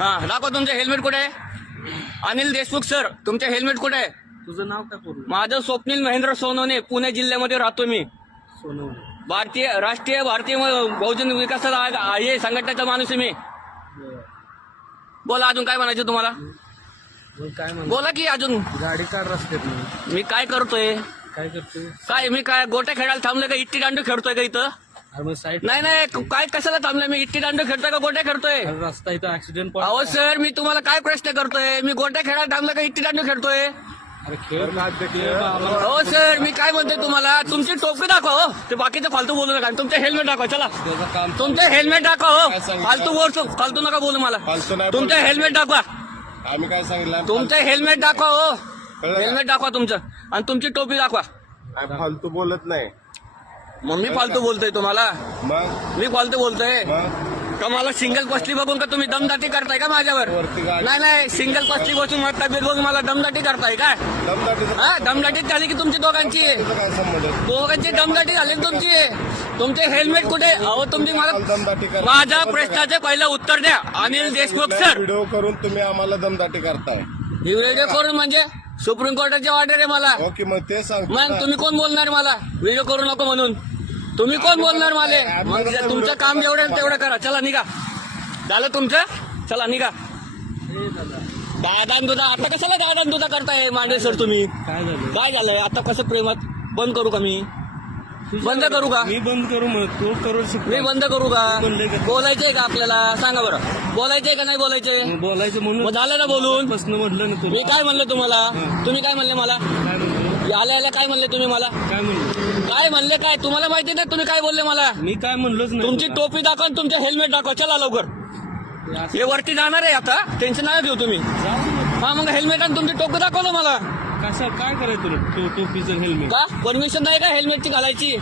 हा दाखवा तुमचं हेल्मेट कुठे आहे? अनिल देशमुख सर, तुमचे हेल्मेट कुठे आहे? तुझं नाव काय पूर्ण? माझं स्वप्नील महेंद्र सोनवणे, पुणे जिल्ह्यामध्ये राहतो मी. सोनवणे. राष्ट्रीय भारतीय बहुजन विकास हे संघटनेचा माणूस आहे मी. बोला अजून काय म्हणायचं तुम्हाला? काय म्हणतो? बोला की अजून. गाडी काढ रस्त्यात. मी काय करतोय? काय करतोय? काय मी काय गोट्या खेळायला थांबलोय का? इट्टी दांडू खेळतोय का इथं? अरे मग साईड. नाही काय कशाला थांबलोय मी? इट्टी दांडू खेळतोय का गोट्या खेळतोय? रस्ता इथं ऍक्सिडेंट अहो सर, मी तुम्हाला काय प्रश्न करतोय? मी गोट्या खेळायला थांबलोय का इट्टी दांडू खेळतोय? अरे खेळ. हो सर, मी काय म्हणतोय तुम्हाला, तुमची टोपी दाखवा हो. ते बाकीचं फालतू बोलू नका. तुमचं हेल्मेट दाखवा. चला त्याचं काम. तुमचं हेल्मेट दाखवा हो. फालतू नका बोलू मला. तुमचं हेल्मेट दाखवा. आम्ही काय सांगितलं? तुमचं हेल्मेट दाखवा हो. हेल्मेट दाखवा तुमचं, आणि तुमची टोपी दाखवा. फालतू बोलत नाही. मग मी फालतू बोलतोय तुम्हाला? मग मी फालतू बोलतोय मग का? मला सिंगल पस्ती बघून का तुम्ही दमदाटी करताय का माझ्यावर? वरती गाडी. नाही सिंगल पस्ती बसून मला तब्येत बघून मला दमदाटी करताय का? दमदाटीचं हा, दमदाटी झाली की तुमची दोघांची काय संबंध आहे? दोघांची दमदाटी झाली ना तुमची. तुमचे हेल्मेट कुठे? अहो तुम्ही मला दमदाटी करता. माझ्या प्रश्नाचे पहिलं उत्तर द्या. अनिल देशमुख सर, व्हिडिओ करून तुम्ही आम्हाला दमदाटी करताय. ही व्हिडिओ करून म्हणजे सुप्रीम कोर्टाचे ऑर्डर आहे मला. ओके, मग ते सांगतो मग ना. तुम्ही कोण बोलणार मला व्हिडिओ करू नको म्हणून? तुम्ही कोण बोलणार मला? मग तुमचं काम जेवढं आहे तेवढं करा. चला निघा. झालं तुमचं? चला निघा. दादा दुधा आता कशाला दादा दुधा करताय मांडे सर तुम्ही? काय झालं? काय झालंय आता? कसं प्रेमात बंद करू का मी? बंद करू का? मी बंद करू मग तू करू शकतो. मी बंद करू का? बोलले का? बोलायचंय का आपल्याला? सांगा बरं. बोलायचंय का नाही बोलायचंय? बोलायचं म्हणून मग झालं ना बोलून? प्रश्न म्हटलं ना मी तुला. काय म्हणलं तुम्हाला? तुम्ही काय म्हणले मला? काय म्हणतो? आल्या काय म्हणले तुम्ही मला? काय म्हणलो? काय म्हणले? काय तुम्हाला माहिती ना तुम्ही काय बोलले मला? मी काय म्हणलोच नाही. तुमची टोपी दाखवा आणि तुमचं हेल्मेट दाखवा. चला लवकर. तुला. हे वरती जाणार आहे आता, टेन्शन नाही घेऊ तुम्ही. जाऊ दे. हा, मग हेल्मेट आणि तुमची टोपी दाखवलं मला. कसं काय करायचं तुला? टोपीचं हेल्मेट. का परमिशन नाही का हेल्मेटची घालायची?